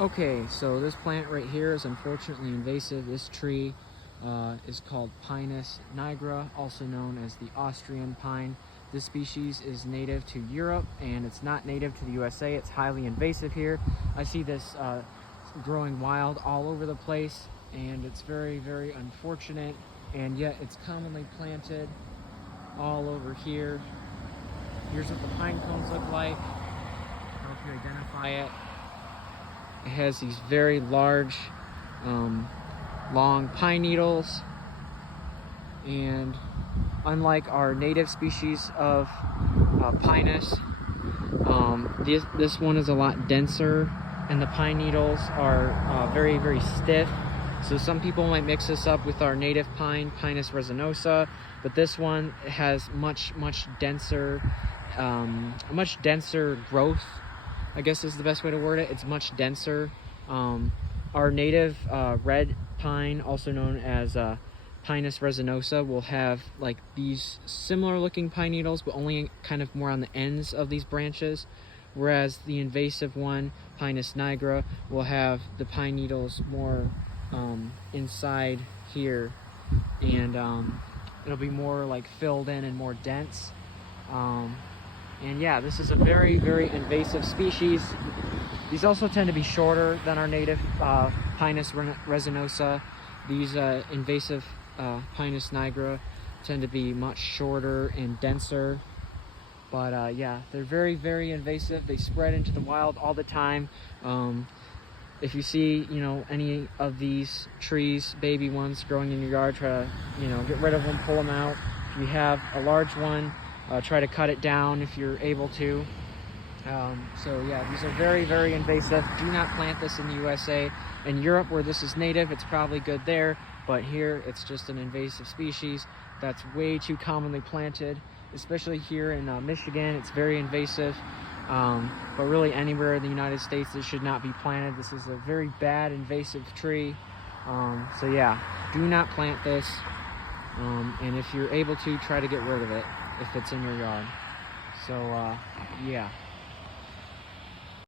Okay, so this plant right here is unfortunately invasive. This tree is called Pinus nigra, also known as the Austrian pine. This species is native to Europe and it's not native to the USA. It's highly invasive here. I see this growing wild all over the place, and it's very, very unfortunate, and yet it's commonly planted all over here. Here's what the pine cones look like. I don't know if you identify it. It has these very large, long pine needles, and unlike our native species of Pinus, this one is a lot denser, and the pine needles are very, very stiff. So some people might mix this up with our native pine, Pinus resinosa, but this one has much denser, much denser growth, I guess is the best way to word it. It's much denser. Our native red pine, also known as Pinus resinosa, will have like these similar looking pine needles, but only kind of more on the ends of these branches, whereas the invasive one, Pinus nigra, will have the pine needles more inside here, and it'll be more like filled in and more dense. And yeah, this is a very, very invasive species. These also tend to be shorter than our native Pinus resinosa. These invasive Pinus nigra tend to be much shorter and denser. But yeah, they're very, very invasive. They spread into the wild all the time. If you see, any of these trees, baby ones growing in your yard, try to, get rid of them, pull them out. If you have a large one, try to cut it down if you're able to. So yeah, these are very, very invasive. Do not plant this in the USA. In Europe, where this is native, it's probably good there, but here it's just an invasive species that's way too commonly planted, especially here in Michigan. It's very invasive, but really anywhere in the United States this should not be planted. This is a very bad invasive tree. So yeah, do not plant this, and if you're able to, try to get rid of it if it's in your yard. So yeah.